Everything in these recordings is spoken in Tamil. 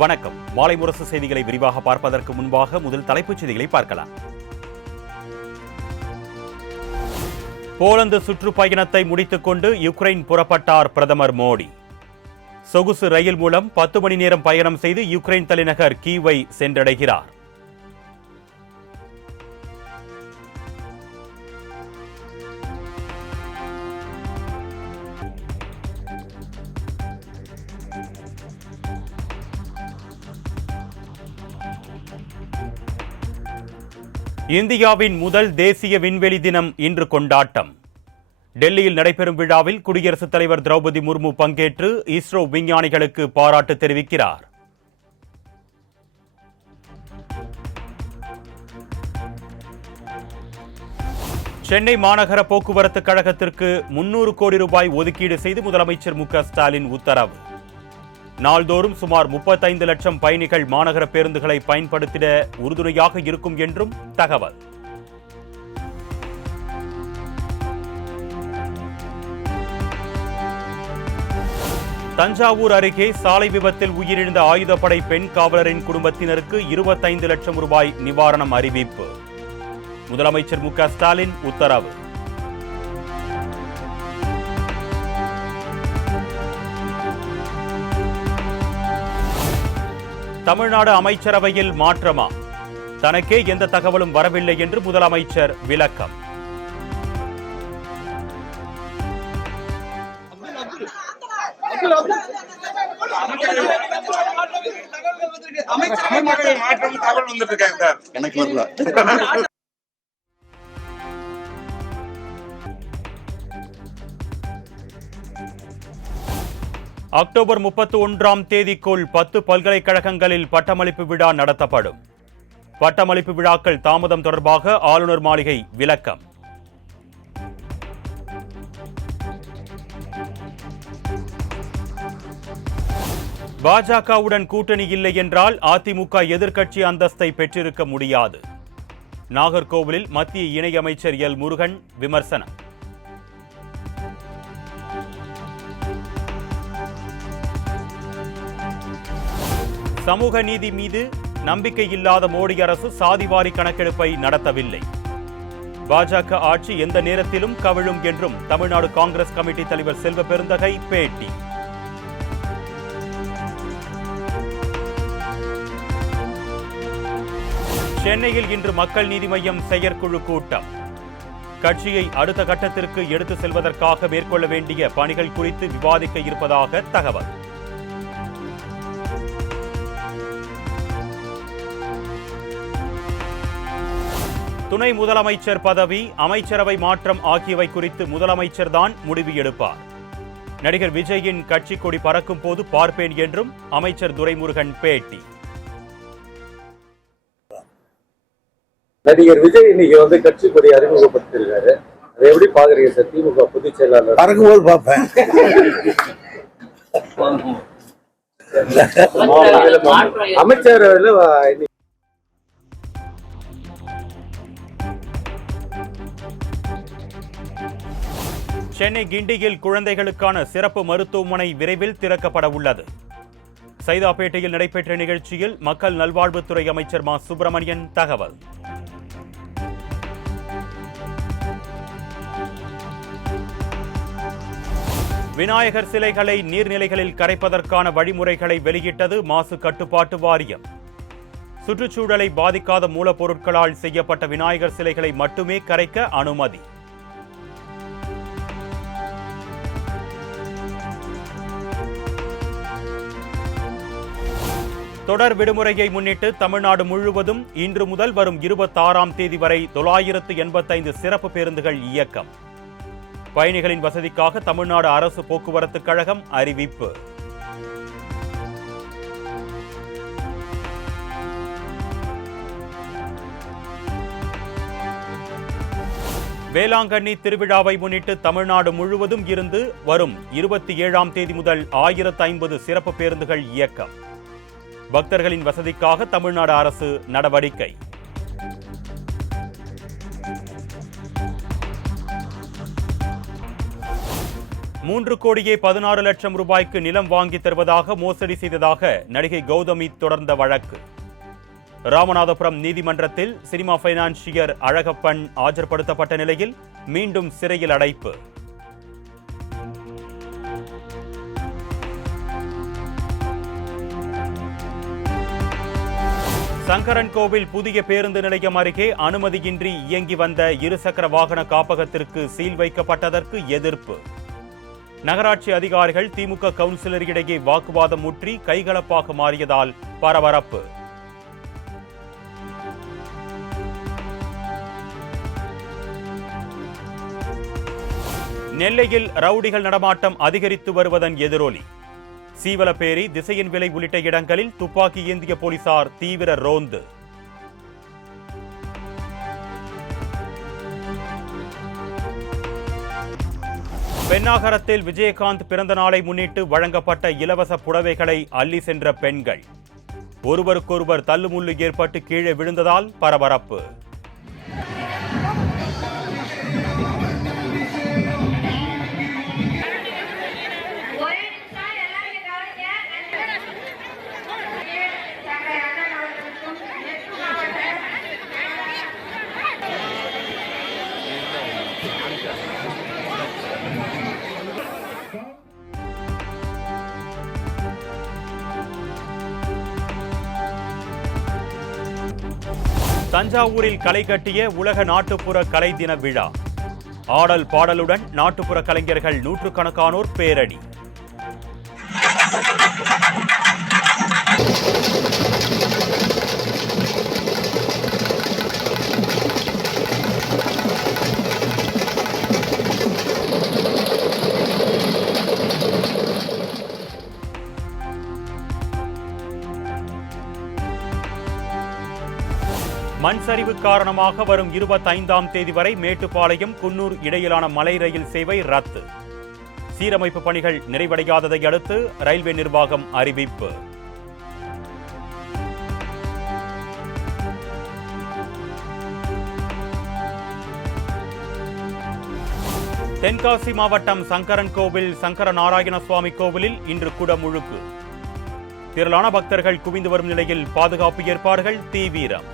வணக்கம். மாலை முரசு செய்திகளை விரிவாக பார்ப்பதற்கு முன்பாக முதல் தலைப்புச் செய்திகளை பார்க்கலாம். போலந்து சுற்றுப்பயணத்தை முடித்துக் கொண்டு யுக்ரைன் புறப்பட்டார் பிரதமர் மோடி. சொகுசு ரயில் மூலம் 10 மணி நேரம் பயணம் செய்து யுக்ரைன் தலைநகர் கீவை சென்றடைகிறார். இந்தியாவின் முதல் தேசிய விண்வெளி தினம் இன்று கொண்டாட்டம். டெல்லியில் நடைபெறும் விழாவில் குடியரசுத் தலைவர் திரௌபதி முர்மு பங்கேற்று இஸ்ரோ விஞ்ஞானிகளுக்கு பாராட்டு தெரிவிக்கிறார். சென்னை மாநகர போக்குவரத்து கழகத்திற்கு 300 கோடி ரூபாய் ஒதுக்கீடு செய்து முதலமைச்சர் மு.க.ஸ்டாலின் உத்தரவு. நாள்தோறும் சுமார் 35 லட்சம் பயணிகள் மாநகர பேருந்துகளை பயன்படுத்திட உறுதுணையாக இருக்கும் என்றும் தகவல். தஞ்சாவூர் அருகே சாலை விபத்தில் உயிரிழந்த ஆயுதப்படை பெண் காவலரின் குடும்பத்தினருக்கு 25 லட்சம் ரூபாய் நிவாரணம் அறிவிப்பு. முதலமைச்சர் மு.க.ஸ்டாலின் உத்தரவு. தமிழ்நாடு அமைச்சரவையில் மாற்றமா? தனக்கே எந்த தகவலும் வரவில்லை என்று முதலமைச்சர் விளக்கம். அக்டோபர் 31ஆம் தேதிக்குள் 10 பல்கலைக்கழகங்களில் பட்டமளிப்பு விழா நடத்தப்படும். பட்டமளிப்பு விழாக்கள் தாமதம் தொடர்பாக ஆளுநர் மாளிகை விளக்கம். பாஜகவுடன் கூட்டணி இல்லை என்றால் அதிமுக எதிர்க்கட்சி அந்தஸ்தை பெற்றிருக்க முடியாது. நாகர்கோவிலில் மத்திய இணையமைச்சர் எல். முருகன் விமர்சனம். சமூக நீதி மீது நம்பிக்கை இல்லாத மோடி அரசு சாதிவாரி கணக்கெடுப்பை நடத்தவில்லை. பாஜக ஆட்சி எந்த நேரத்திலும் கவிழும் என்றும் தமிழ்நாடு காங்கிரஸ் கமிட்டி தலைவர் செல்வ பெருந்தகை பேட்டி. சென்னையில் இன்று மக்கள் நீதி மய்யம் செயற்குழு கூட்டம். கட்சியை அடுத்த கட்டத்திற்கு எடுத்து செல்வதற்காக மேற்கொள்ள வேண்டிய பணிகள் குறித்து விவாதிக்க இருப்பதாக தகவல். துணை முதலமைச்சர் பதவி, அமைச்சரவை மாற்றம் ஆகியவை குறித்து முதலமைச்சர் தான் முடிவு எடுப்பார். நடிகர் விஜயின் கட்சி கொடி பறக்கும் போது பார்ப்பேன் என்றும் அமைச்சர் துரைமுருகன் பேட்டி. நடிகர் விஜய் இன்னைக்கு கட்சி கொடி அறிமுகப்படுத்திருக்காரு. அதை எப்படி பாக்குறீங்க சார்? திமுக பொதுச் செயலாளர் பறக்கும்போது பார்ப்பேன். அமைச்சரவையில் சென்னை கிண்டியில் குழந்தைகளுக்கான சிறப்பு மருத்துவமனை விரைவில் திறக்கப்பட உள்ளது. சைதாப்பேட்டையில் நடைபெற்ற நிகழ்ச்சியில் மக்கள் நல்வாழ்வுத்துறை அமைச்சர் மா. சுப்பிரமணியன் தகவல். விநாயகர் சிலைகளை நீர்நிலைகளில் கரைப்பதற்கான வழிமுறைகளை வெளியிட்டது மாசு கட்டுப்பாட்டு வாரியம். சுற்றுச்சூழலை பாதிக்காத மூலப்பொருட்களால் செய்யப்பட்ட விநாயகர் சிலைகளை மட்டுமே கரைக்க அனுமதி. தொடர் விடுமுறையை முன்னிட்டு தமிழ்நாடு முழுவதும் இன்று முதல் வரும் 26ஆம் தேதி வரை 985 சிறப்பு பேருந்துகள் இயக்கம். பயணிகளின் வசதிக்காக தமிழ்நாடு அரசு போக்குவரத்து கழகம் அறிவிப்பு. வேளாங்கண்ணி திருவிழாவை முன்னிட்டு தமிழ்நாடு முழுவதும் இருந்து வரும் 27ஆம் தேதி முதல் 1050 சிறப்பு பேருந்துகள் இயக்கம். பக்தர்களின் வசதிக்காக தமிழ்நாடு அரசு நடவடிக்கை. 3,16,00,000 ரூபாய்க்கு நிலம் வாங்கி தருவதாக மோசடி செய்ததாக நடிகை கௌதமி தொடர்ந்த வழக்கு. ராமநாதபுரம் நீதிமன்றத்தில் சினிமா பைனான்சியர் அழகப்பன் ஆஜர்படுத்தப்பட்ட நிலையில் மீண்டும் சிறையில் அடைப்பு. சங்கரன்கோவில் புதிய பேருந்து நிலையம் அருகே அனுமதியின்றி இயங்கி வந்த இருசக்கர வாகன காப்பகத்திற்கு சீல் வைக்கப்பட்டதற்கு எதிர்ப்பு. நகராட்சி அதிகாரிகள் திமுக கவுன்சிலர் இடையே வாக்குவாதம் முற்றி கைகலப்பாக மாறியதால் பரபரப்பு. நெல்லையில் ரவுடிகள் நடமாட்டம் அதிகரித்து வருவதன் எதிரொலி. சீவலப்பேரி, திசையின் விலை உள்ளிட்ட இடங்களில் துப்பாக்கி ஏந்திய போலீசார் தீவிர ரோந்து. பென்னாகரத்தில் விஜயகாந்த் பிறந்த நாளை முன்னிட்டு வழங்கப்பட்ட இலவச புடவைகளை அள்ளி சென்ற பெண்கள். ஒருவருக்கொருவர் தள்ளுமுள்ளு ஏற்பட்டு கீழே விழுந்ததால் பரபரப்பு. தஞ்சாவூரில் களை கட்டிய உலக நாட்டுப்புற கலை தின விழா. ஆடல் பாடலுடன் நாட்டுப்புற கலைஞர்கள் நூற்றுக்கணக்கானோர் பேரணி. மண் சரிவு காரணமாக வரும் 25ஆம் தேதி வரை மேட்டுப்பாளையம் குன்னூர் இடையிலான மலை ரயில் சேவை ரத்து. சீரமைப்பு பணிகள் நிறைவடையாததை அடுத்து ரயில்வே நிர்வாகம் அறிவிப்பு. தென்காசி மாவட்டம் சங்கரன்கோவில் சங்கர நாராயண சுவாமி கோவிலில் இன்று குடமுழுக்கு. திரளான பக்தர்கள் குவிந்து வரும் நிலையில் பாதுகாப்பு ஏற்பாடுகள் தீவிரம்.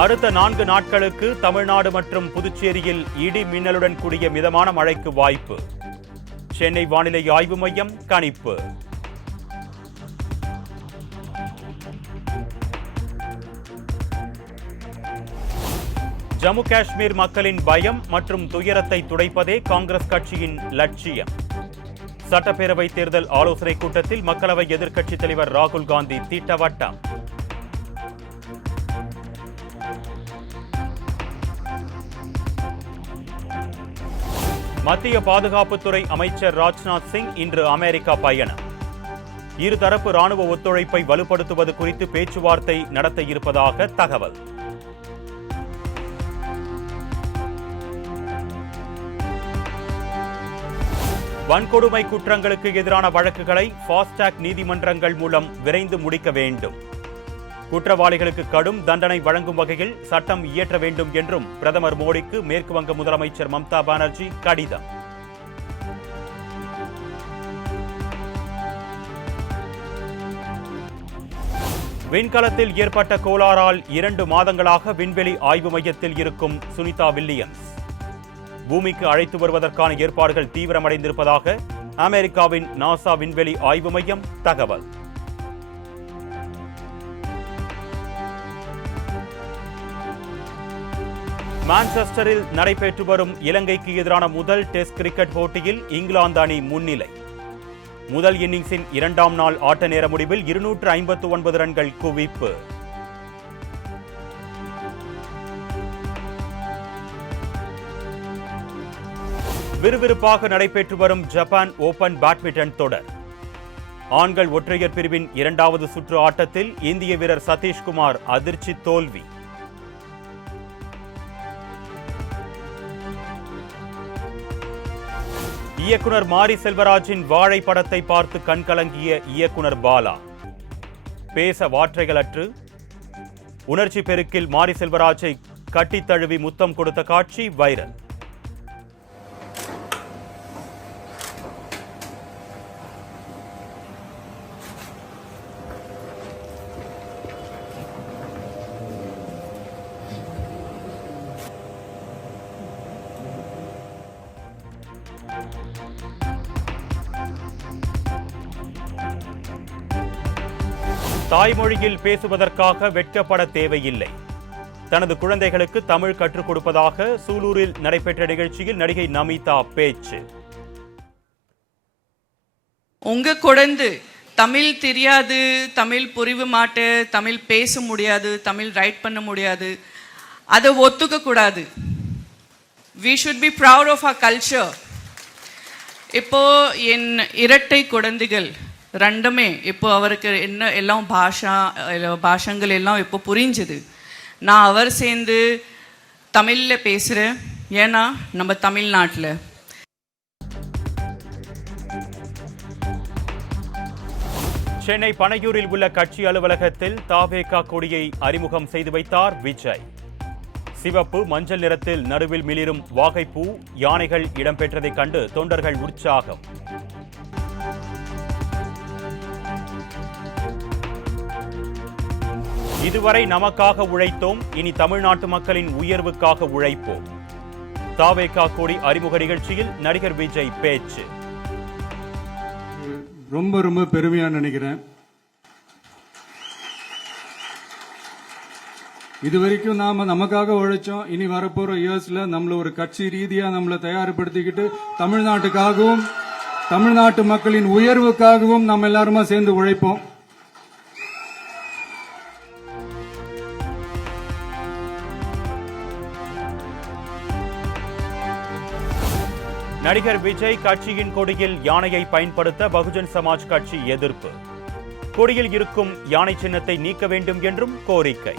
அடுத்த 4 நாட்களுக்கு தமிழ்நாடு மற்றும் புதுச்சேரியில் இடி மின்னலுடன் கூடிய மிதமான மழைக்கு வாய்ப்பு. சென்னை வானிலை ஆய்வு மையம் கணிப்பு. ஜம்மு காஷ்மீர் மக்களின் பயம் மற்றும் துயரத்தை துடைப்பதே காங்கிரஸ் கட்சியின் லட்சியம். சட்டப்பேரவை தேர்தல் ஆலோசனை கூட்டத்தில் மக்களவை எதிர்க்கட்சித் தலைவர் ராகுல் காந்தி திட்டவட்டம். மத்திய பாதுகாப்புத்துறை அமைச்சர் ராஜ்நாத் சிங் இன்று அமெரிக்கா பயணம். இருதரப்பு ராணுவ ஒத்துழைப்பை வலுப்படுத்துவது குறித்து பேச்சுவார்த்தை நடத்த இருப்பதாக தகவல். வன்கொடுமை குற்றங்களுக்கு எதிரான வழக்குகளை ஃபாஸ்டாக் நீதிமன்றங்கள் மூலம் விரைந்து முடிக்க வேண்டும். குற்றவாளிகளுக்கு கடும் தண்டனை வழங்கும் வகையில் சட்டம் இயற்ற வேண்டும் என்றும் பிரதமர் மோடிக்கு மேற்கு வங்க முதலமைச்சர் மம்தா பானர்ஜி கடிதம். விண்கலத்தில் ஏற்பட்ட கோளாறால் 2 மாதங்களாக விண்வெளி ஆய்வு மையத்தில் இருக்கும் சுனிதா வில்லியம்ஸ் பூமிக்கு அழைத்து வருவதற்கான ஏற்பாடுகள் தீவிரமடைந்திருப்பதாக அமெரிக்காவின் நாசா விண்வெளி ஆய்வு மையம் தகவல். மான்செஸ்டரில் நடைபெற்று வரும் இலங்கைக்கு எதிரான முதல் டெஸ்ட் கிரிக்கெட் போட்டியில் இங்கிலாந்து அணி முன்னிலை. முதல் இன்னிங்ஸின் 2ஆம் நாள் ஆட்ட நேர முடிவில் 259 ரன்கள் குவிப்பு. விறுவிறுப்பாக நடைபெற்று வரும் ஜப்பான் ஓபன் பேட்மிண்டன் தொடர். ஆண்கள் ஒற்றையர் பிரிவின் 2வது சுற்று ஆட்டத்தில் இந்திய வீரர் சதீஷ்குமார் அதிர்ச்சி தோல்வி. இயக்குனர் மாரி செல்வராஜின் வாழை படத்தை பார்த்து கண்கலங்கிய இயக்குனர் பாலா. பேச வார்த்தைகளற்று உணர்ச்சி பெருக்கில் மாரி செல்வராஜை கட்டித் தழுவி முத்தம் கொடுத்த காட்சி வைரல். தாய்மொழியில் பேசுவதற்காக வெட்கப்பட தேவையில்லை. தனது குழந்தைகளுக்கு தமிழ் கற்றுக் கொடுப்பதாக சூலூரில் நடைபெற்ற நிகழ்ச்சியில் நடிகை நமிதா பேச்சு. உங்க குழந்தை தமிழ் தெரியாது, தமிழ் புரிவு மாட்டு, தமிழ் பேச முடியாது, தமிழ் ரைட் பண்ண முடியாது, அதை ஒத்துக்க கூடாது. We should be proud of our culture. இப்போ என் இரட்டை குழந்தைகள் ரெண்டுமே இப்போ அவருக்கு என்ன எல்லாம் பாஷங்கள் எல்லாம் இப்போ புரிஞ்சுது. நான் அவர் சேர்ந்து தமிழில் பேசுகிறேன். ஏன்னா நம்ம தமிழ்நாட்டில். சென்னை பனையூரில் உள்ள கட்சி அலுவலகத்தில் தாவேகா கொடியை அறிமுகம் செய்து வைத்தார் விஜய். சிவப்பு மஞ்சள் நிறத்தில் நடுவில் மிளிரும் வாகைப்பூ யானைகள் இடம்பெற்றதைக் கண்டு தொண்டர்கள் உற்சாகம். இதுவரை நமக்காக உழைத்தோம், இனி தமிழ்நாட்டு மக்களின் உயர்வுக்காக உழைப்போம். தாவேகா கொடி அறிமுக நிகழ்ச்சியில் நடிகர் விஜய் பேச்சு. ரொம்ப ரொம்ப பெருமையா நினைக்கிறேன். இதுவரைக்கும் நாம நமக்காக உழைச்சோம். இனி வரப்போற இயர்ஸ்ல நம்மள ஒரு கட்சி ரீதியா நம்மளை தயார்படுத்திக்கிட்டு தமிழ்நாட்டுக்காகவும் தமிழ்நாட்டு மக்களின் உயர்வுக்காகவும் நம்ம எல்லாருமா சேர்ந்து உழைப்போம். நடிகர் விஜய் கட்சியின் கொடியில் யானையை பயன்படுத்த பகுஜன் சமாஜ் கட்சி எதிர்ப்பு. கொடியில் இருக்கும் யானை சின்னத்தை நீக்க வேண்டும் என்றும் கோரிக்கை.